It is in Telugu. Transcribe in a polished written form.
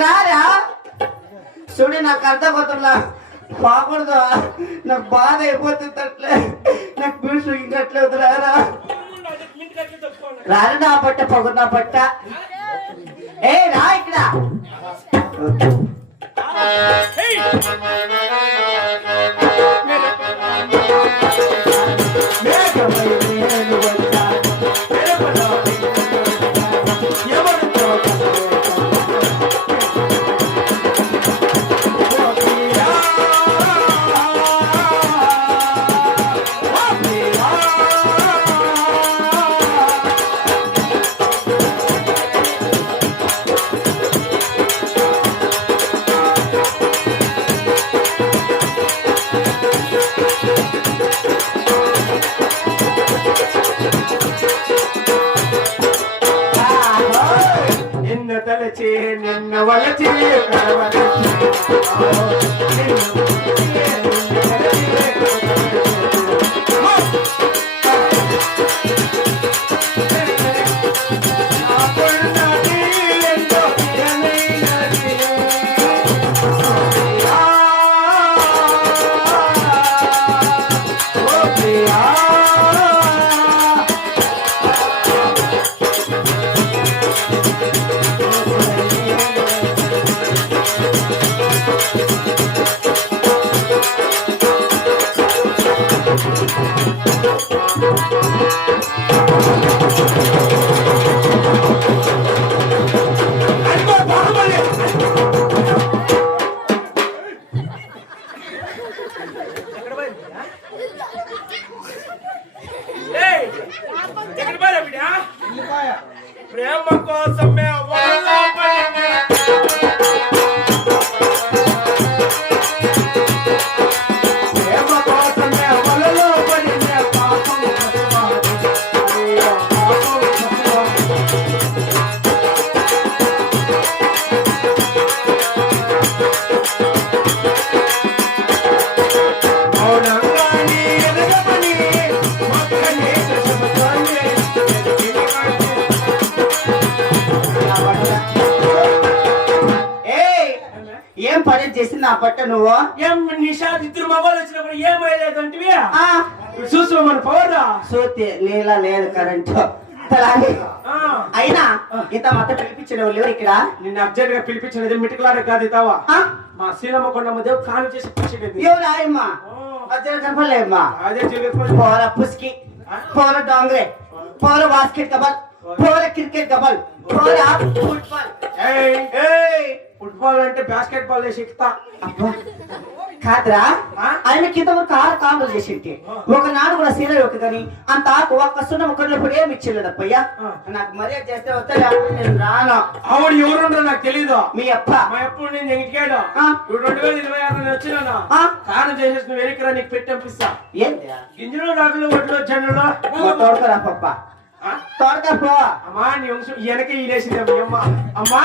రారా రారా చూడు నాకు అర్థమవుతుందా బాగుండదు నాకు బాధ అయిపోతుంది అట్లే నాకు పీల్చు ఇంకట్లేదు రారా రారు నా పట్ట పొగరు నా పట్ట ఏ రా ఇక్కడ తలచి నిన్ను వలచి ప్రేమ కోసమే చేసి నా పట్ట నువ్వు ఏం నిషాద్ ఇద్దరు మొబైల్ వచ్చినప్పుడు ఏమైలేదు అంటే చూసు మన పవర్ సూతి నీలా లేదు కరెంట్ అయినా ఇంత మొత్తం పిలిపించిన వాళ్ళు ఎవరు ఇక్కడ నిన్ను అర్జెంట్ గా పిలిపించినది మిటికలాడ కాదు ఇతావా మా శ్రీలమ్మ కొండమ్మ దేవు కాను చేసి పిలిచింది ఎవరు ఆయమ్మా అర్జెంట్ కనపడలేమ్మా అదే పోర పుస్కి పోర డాంగ్రే పోర బాస్కెట్ కబల్ పోర క్రికెట్ కబల్ పోర ఫుట్బాల్ ఫుట్బాల్ అంటే బాస్కెట్ బాల్ వేసి ఎక్కుతా కాదురా ఆయన కింద కారు కాములు చేసింటి ఒకనాడు కూడా సీరియల్ ఒక కానీ అంత ఒక్క సున్న ఒకరినప్పుడు ఏమి ఇచ్చలేదప్పయ్యా నాకు మర్యాద చేస్తే వస్తే నేను రాను ఆవిడ ఎవరుండో నాకు తెలీదు మీ అప్ప మా ఎప్పుడు నేను ఎగిటికాడు 2026 వచ్చినా కారణం చేసేసి నువ్వు వెనకరా నీకు పెట్టి పంపిస్తా ఏంటి గింజలు రాకులు ఒడ్లు జనులు తోడుకరా పప్ప తోడుక పో అమ్మా నీ వంశం వెనక ఈలేసింది అమ్మా అమ్మా